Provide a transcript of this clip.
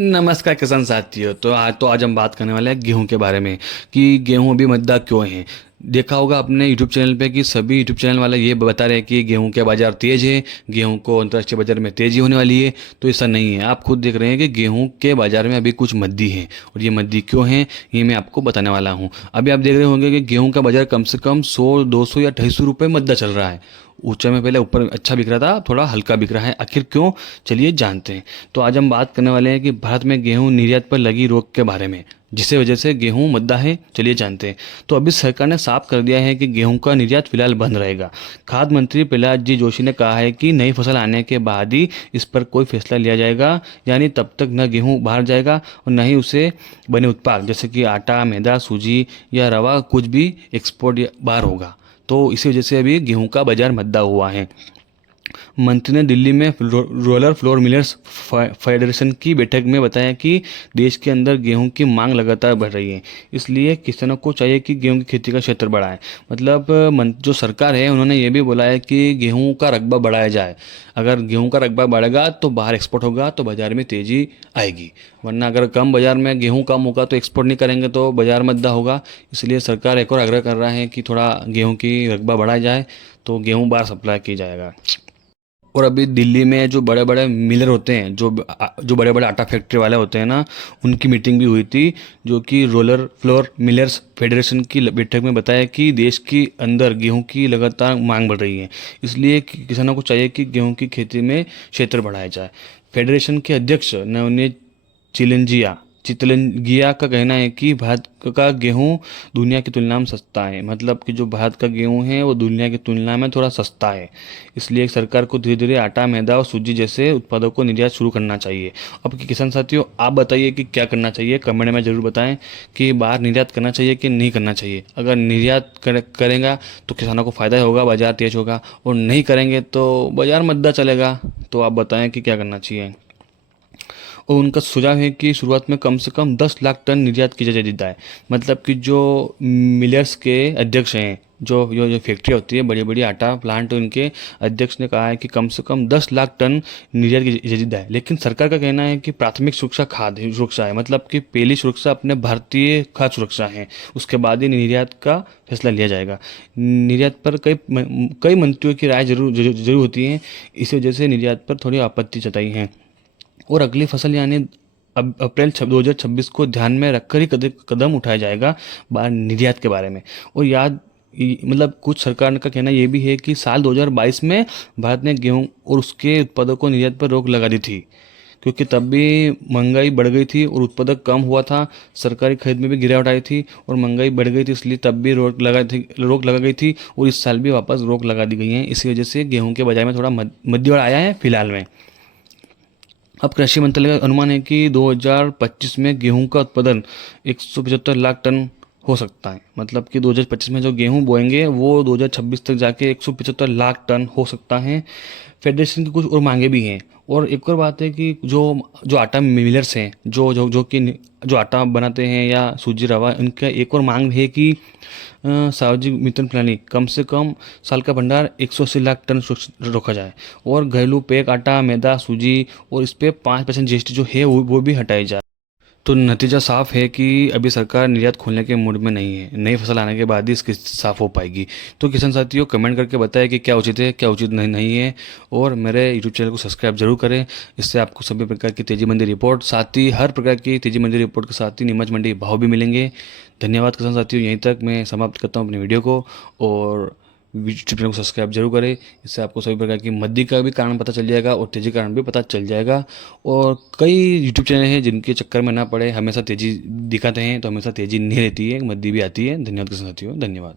नमस्कार किसान साथियों। आज हम बात करने वाले हैं गेहूं के बारे में कि गेहूं अभी मद्दा क्यों है। देखा होगा अपने यूट्यूब चैनल पे कि सभी यूट्यूब चैनल वाले ये बता रहे हैं कि गेहूं के बाज़ार तेज़ है, गेहूं को अंतर्राष्ट्रीय बाजार में तेज़ी होने वाली है। तो ऐसा नहीं है, आप खुद देख रहे हैं कि गेहूं के बाज़ार में अभी कुछ मद्दी है। और ये मद्दी क्यों है ये मैं आपको बताने वाला हूँ। अभी आप देख रहे होंगे कि गेहूं का बाज़ार कम से कम 100, 200 या 250 रुपये मद्दा चल रहा है। ऊंचा में पहले ऊपर अच्छा बिक रहा था, थोड़ा हल्का बिक रहा है। आखिर क्यों, चलिए जानते हैं। तो आज हम बात करने वाले हैं कि भारत में गेहूं निर्यात पर लगी रोक के बारे में, जिससे वजह से गेहूं मद्दा है। चलिए जानते हैं। तो अभी सरकार ने साफ कर दिया है कि गेहूं का निर्यात फिलहाल बंद रहेगा। खाद्य मंत्री प्रहलाद जी जोशी ने कहा है कि नई फसल आने के बाद ही इस पर कोई फैसला लिया जाएगा। यानी तब तक न गेहूं बाहर जाएगा और न ही उसे बने उत्पाद जैसे कि आटा, मैदा, सूजी या रवा कुछ भी एक्सपोर्ट बाहर होगा। तो इसी वजह से अभी गेहूं का बाजार मद्दा हुआ है। मंत्री ने दिल्ली में रोलर फ्लोर मिलर्स फेडरेशन की बैठक में बताया कि देश के अंदर गेहूं की मांग लगातार बढ़ रही है, इसलिए किसानों को चाहिए कि गेहूं की खेती का क्षेत्र बढ़ाए। मतलब जो सरकार है उन्होंने ये भी बोला है कि गेहूं का रकबा बढ़ाया जाए। अगर गेहूं का रकबा बढ़ेगा तो बाहर एक्सपोर्ट होगा, तो बाजार में तेजी आएगी। वरना अगर कम बाजार में गेहूं कम होगा तो एक्सपोर्ट नहीं करेंगे तो बाजार मद्दा होगा। इसलिए सरकार एक और आग्रह कर रहा है कि थोड़ा गेहूं की रकबा बढ़ाया जाए तो गेहूं बाहर सप्लाई की जाएगा। और अभी दिल्ली में जो बड़े बड़े मिलर होते हैं, जो बड़े बड़े आटा फैक्ट्री वाले होते हैं ना, उनकी मीटिंग भी हुई थी। जो कि रोलर फ्लोर मिलर्स फेडरेशन की बैठक में बताया कि देश के अंदर गेहूं की लगातार मांग बढ़ रही है, इसलिए किसानों को चाहिए कि गेहूं की खेती में क्षेत्र बढ़ाया जाए। फेडरेशन के अध्यक्ष नवनीत चिलंजिया चितलंगिया का कहना है कि भारत का गेहूं दुनिया की तुलना में सस्ता है। मतलब कि जो भारत का गेहूं है वो दुनिया की तुलना में थोड़ा सस्ता है। इसलिए सरकार को धीरे धीरे आटा, मैदा और सूजी जैसे उत्पादों को निर्यात शुरू करना चाहिए। अब कि किसान साथियों, आप बताइए कि क्या करना चाहिए। कमेंट में ज़रूर बताएं कि बाहर निर्यात करना चाहिए कि नहीं करना चाहिए। अगर निर्यात करेगा तो किसानों को फ़ायदा होगा, बाजार तेज होगा। और नहीं करेंगे तो बाजार मद्दा चलेगा। तो आप बताएं कि क्या करना चाहिए। और उनका सुझाव है कि शुरुआत में कम से कम 10 लाख टन निर्यात किया जाए। मतलब कि जो मिलर्स के अध्यक्ष हैं, जो फैक्ट्री होती है, बड़ी बड़ी आटा प्लांट, उनके अध्यक्ष ने कहा है कि कम से कम 10 लाख टन निर्यात की जाए। लेकिन सरकार का कहना है कि प्राथमिक सुरक्षा खाद्य सुरक्षा है। मतलब कि पहली सुरक्षा अपने भारतीय खाद्य सुरक्षा है, उसके बाद ही निर्यात का फैसला लिया जाएगा। निर्यात पर कई मंत्रियों की राय जरूर होती है। इसी वजह से निर्यात पर थोड़ी आपत्ति जताई है। और अगली फसल यानी अब अप्रैल 2026 को ध्यान में रखकर ही कदम उठाया जाएगा बाहर निर्यात के बारे में। और मतलब कुछ सरकार का कहना यह भी है कि साल 2022 में भारत ने गेहूं और उसके उत्पादों को निर्यात पर रोक लगा दी थी, क्योंकि तब भी महंगाई बढ़ गई थी और उत्पादक कम हुआ था। सरकारी खरीद में भी गिरावट आई थी और महंगाई बढ़ गई थी, इसलिए तब भी रोक लगा गई थी। और इस साल भी वापस रोक लगा दी गई है। इसी वजह से गेहूं के बाजार में थोड़ा मध्यम आया है फिलहाल में। अब कृषि मंत्रालय का अनुमान है कि 2025 में गेहूं का उत्पादन 175 लाख टन हो सकता है। मतलब कि 2025 में जो गेहूं बोएंगे वो 2026 तक जाके 175 लाख टन हो सकता है। फेडरेशन की कुछ और मांगे भी हैं। और एक और बात है कि जो जो आटा मिलर्स हैं, जो आटा बनाते हैं या सूजी, रवा, इनका एक और मांग है कि सार्वजनिक वितरण प्रणाली कम से कम साल का भंडार 180 लाख टन रोका जाए। और घरेलू पैक आटा, मैदा, सूजी और इस पे 5% जीएसटी जो है वो भी हटाई जाए। तो नतीजा साफ है कि अभी सरकार निर्यात खोलने के मूड में नहीं है। नई फसल आने के बाद ही इसकी साफ हो पाएगी। तो किसान साथियों, कमेंट करके बताएं कि क्या उचित है, क्या उचित नहीं है। और मेरे यूट्यूब चैनल को सब्सक्राइब जरूर करें। इससे आपको सभी प्रकार की तेजी मंदी रिपोर्ट, साथ ही हर प्रकार की तेजी मंदी रिपोर्ट के साथ ही नीमच मंडी भाव भी मिलेंगे। धन्यवाद किसान साथियों। यहीं तक मैं समाप्त करता हूँ अपनी वीडियो को। और यूट्यूब चैनल को सब्सक्राइब जरूर करें। इससे आपको सभी प्रकार की मद्दी का भी कारण पता चल जाएगा और तेजी कारण भी पता चल जाएगा। और कई यूट्यूब चैनल हैं जिनके चक्कर में ना पड़े, हमेशा तेजी दिखाते हैं तो हमेशा तेजी नहीं रहती है, मद्दी भी आती है। धन्यवाद किसान साथियों, धन्यवाद।